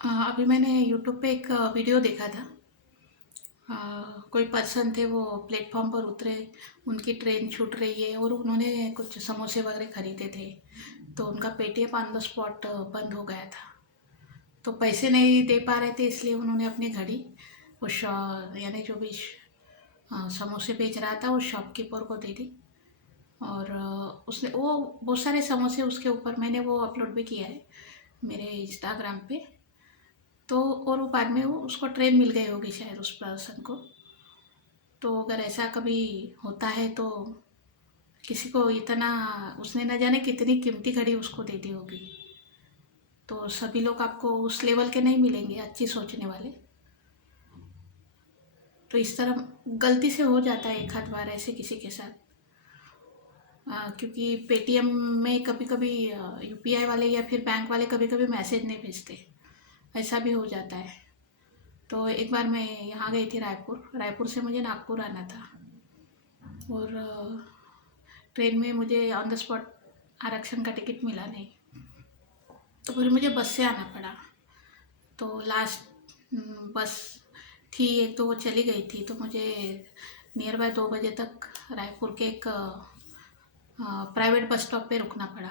अभी मैंने यूट्यूब पे एक वीडियो देखा था। कोई पर्सन थे, वो प्लेटफॉर्म पर उतरे, उनकी ट्रेन छूट रही है और उन्होंने कुछ समोसे वगैरह खरीदे थे, तो उनका पेटीएम ऑन द स्पॉट बंद हो गया था। तो पैसे नहीं दे पा रहे थे, इसलिए उन्होंने अपनी घड़ी उस यानी जो भी समोसे बेच रहा था उस शॉपकीपर को दे दी। और उसने वो बहुत सारे समोसे उसके ऊपर मैंने वो अपलोड भी किया है मेरे इंस्टाग्राम पे। तो और वो बाद में वो उसको ट्रेन मिल गई होगी शायद उस पर्सन को। तो अगर ऐसा कभी होता है तो किसी को इतना, उसने न जाने कितनी कीमती घड़ी उसको दे दी होगी। तो सभी लोग आपको उस लेवल के नहीं मिलेंगे अच्छी सोचने वाले। तो इस तरह गलती से हो जाता है एक आध बार ऐसे किसी के साथ। क्योंकि पेटीएम में कभी कभी यूपीआई वाले या फिर बैंक वाले कभी कभी मैसेज नहीं भेजते, ऐसा भी हो जाता है। तो एक बार मैं यहाँ गई थी रायपुर, रायपुर से मुझे नागपुर आना था। और ट्रेन में मुझे ऑन द स्पॉट आरक्षण का टिकट मिला नहीं, तो फिर मुझे बस से आना पड़ा। तो लास्ट बस थी एक, तो वो चली गई थी, तो मुझे नियर बाय 2 बजे तक रायपुर के एक प्राइवेट बस स्टॉप पे रुकना पड़ा।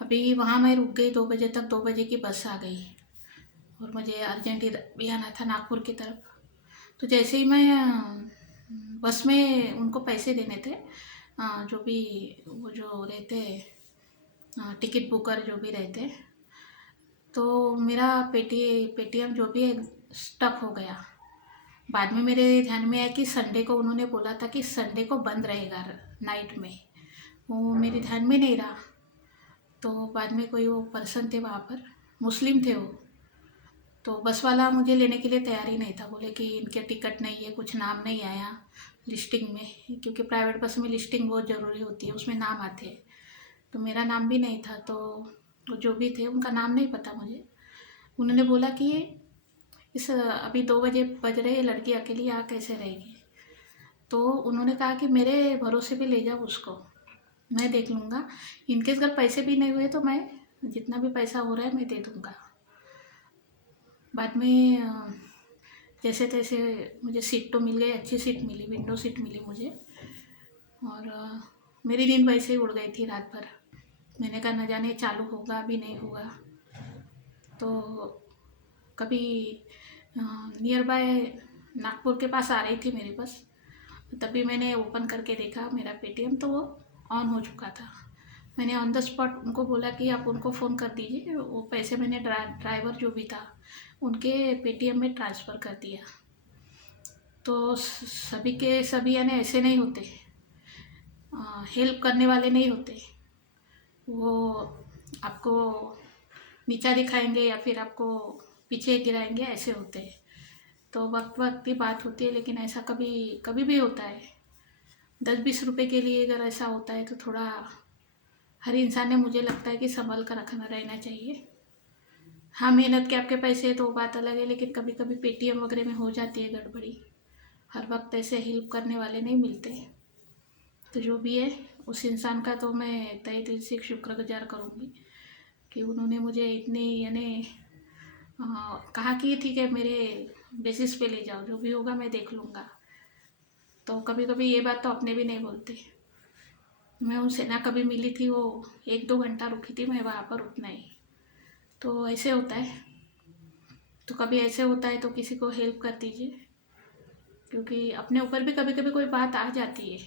अभी वहाँ मैं रुक गई 2 बजे तक, 2 बजे की बस आ गई और मुझे अर्जेंट भी आना था नागपुर की तरफ। तो जैसे ही मैं बस में उनको पैसे देने थे, जो भी वो जो रहते टिकट बुकर जो भी रहते, तो मेरा पेटीएम जो भी है स्टक हो गया। बाद में मेरे ध्यान में आया कि संडे को उन्होंने बोला था कि संडे को बंद रहेगा नाइट में, वो मेरे ध्यान में नहीं रहा। तो बाद में कोई वो पर्सन थे वहाँ पर, मुस्लिम थे वो, तो बस वाला मुझे लेने के लिए तैयार ही नहीं था। बोले कि इनके टिकट नहीं है, कुछ नाम नहीं आया लिस्टिंग में, क्योंकि प्राइवेट बस में लिस्टिंग बहुत ज़रूरी होती है, उसमें नाम आते हैं। तो मेरा नाम भी नहीं था, तो वो जो भी थे उनका नाम नहीं पता मुझे। उन्होंने बोला कि इस अभी 2 बजे बज रहे, लड़की अकेली यहाँ कैसे रहेगी। तो उन्होंने कहा कि मेरे भरोसे पे ले जाओ उसको, मैं देख लूँगा। इनकेस अगर पैसे भी नहीं हुए तो मैं जितना भी पैसा हो रहा है मैं दे दूँगा। बाद में जैसे तैसे मुझे सीट तो मिल गई, अच्छी सीट मिली, विंडो सीट मिली मुझे। और मेरी नींद वैसे ही उड़ गई थी रात भर। मैंने कहा न जाने चालू होगा भी नहीं होगा। तो कभी नियर बाय नागपुर के पास आ रही थी मेरी बस, तभी मैंने ओपन करके देखा मेरा पेटीएम, तो वो ऑन हो चुका था। मैंने ऑन द स्पॉट उनको बोला कि आप उनको फ़ोन कर दीजिए, वो पैसे मैंने ड्राइवर जो भी था उनके पेटीएम में ट्रांसफ़र कर दिया। तो सभी के सभी यानी ऐसे नहीं होते, हेल्प करने वाले नहीं होते। वो आपको नीचा दिखाएंगे या फिर आपको पीछे गिराएंगे, ऐसे होते हैं। तो वक्त वक्त की बात होती है, लेकिन ऐसा कभी कभी भी होता है। 10-20 रुपए के लिए अगर ऐसा होता है तो थोड़ा हर इंसान ने, मुझे लगता है कि संभल कर रखना रहना चाहिए। हाँ, मेहनत के आपके पैसे है तो बात अलग है, लेकिन कभी कभी पेटीएम वगैरह में हो जाती है गड़बड़ी। हर वक्त ऐसे हेल्प करने वाले नहीं मिलते। तो जो भी है, उस इंसान का तो मैं तहे दिल से शुक्रगुजार करूँगी कि उन्होंने मुझे इतनी यानी कहा कि ठीक है मेरे बेसिस पे ले जाओ, जो भी होगा मैं देख लूँगा। तो कभी कभी ये बात तो अपने भी नहीं बोलते। मैं उनसे ना कभी मिली थी, वो 1-2 घंटा रुकी थी मैं वहाँ पर, उतना ही। तो ऐसे होता है। तो कभी ऐसे होता है तो किसी को हेल्प कर दीजिए, क्योंकि अपने ऊपर भी कभी कभी कोई बात आ जाती है।